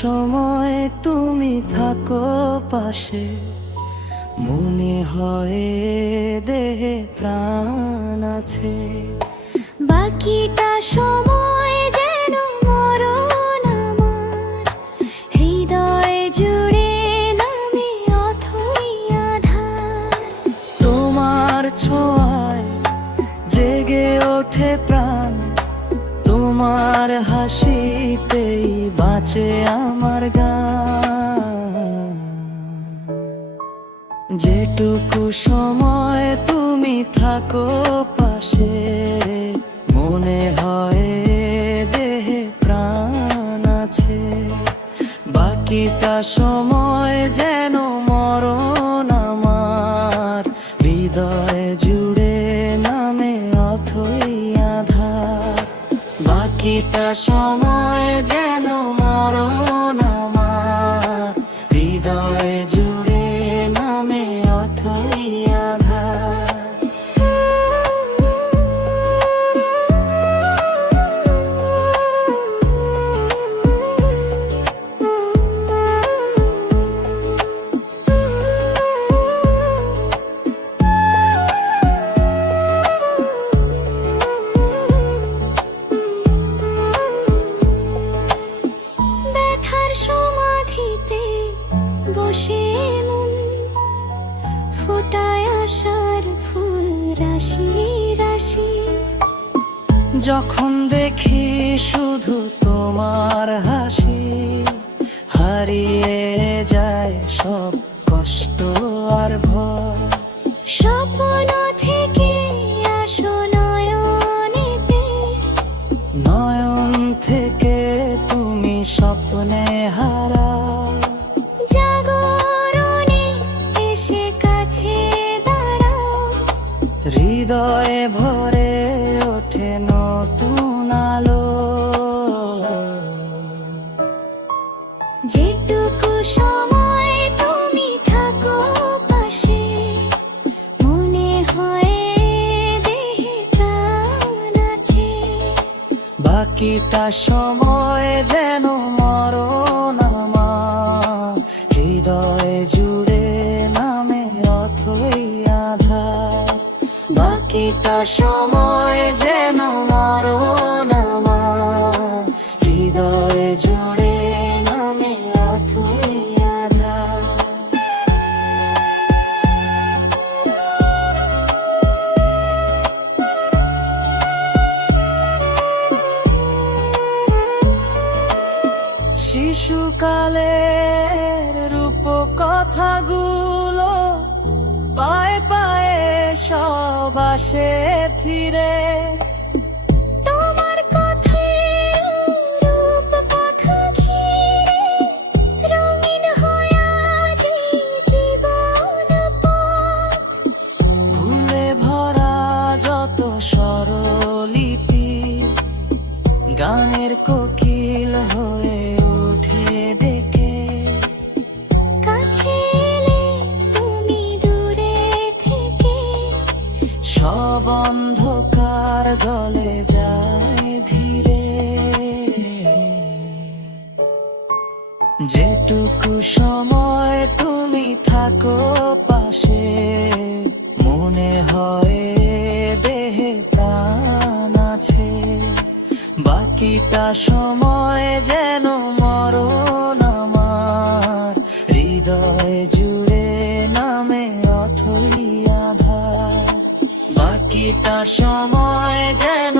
সময় তুমি থাকো পাশে, মনে হয় দেহে প্রাণ আছে। বাকিটা সময় যেন মরণ আমার, হৃদয় জুড়ে নামে অথই আধার। তোমার ছোঁয়ায় জেগে ওঠে প্রাণ, তোমার হাসিতেই বাঁচে আমার গান। যেটুকু সময় তুমি থাকো পাশে, মনে হয় দেহে প্রাণ আছে। বাকিটা সময় যেন মরণ আমার, হৃদয় জুড়ে নামে অথই আধার। বাকিটা সময় যেন মরণ আমার, হৃদয় জুড়ে নামে অথই আধার। ব্যথার সমাধিতে বসে মন ফোটায় আশার ফুল রাশি রাশি। যখন দেখি শুধু তোমার হাসি, হারিয়ে যায় সব কষ্ট আর ভয়। স্বপ্ন থেকে আসো নয়নেতে, নয়ন থেকে তুমি স্বপ্নে হারাও। জাগরণে এসে কাছে দাঁড়াও। হৃদয়ে ভরে ওঠে নতুন আলো। যেটুকু সময় তুমি থাকো পাশে, মনে হয় দেহে প্রাণ আছে। বাকিটা সময় যেন মরণ আমার, হৃদয় জুড়ে নামে অথই আধার। বাকিটা সময় যেন মরণ আমার, হৃদয় জুড়ে নামে অথই আধার। শিশুকালের রূপ কথাগুলো পায়ে পায়ে সব আসে ফিরে। তোমার কথায় রূপ কথা ঘিরে, রঙিন হয়ে আজ এই জীবন পথ। ভুলে ভরা যত স্বরলিপি, গানের কোকিল হয়ে ওঠে ডেকে। কাছে এলে তুমি দূরে থেকে, সব অন্ধকার গলে যায় ধীরে। যেটুকু সময় তুমি থাকো পাশে, মনে হয় দেহে প্রাণ আছে। বাকিটা সময় যেন মরণ আমার, হৃদয় জুড়ে নামে অথই আধার। বাকিটা সময় যেন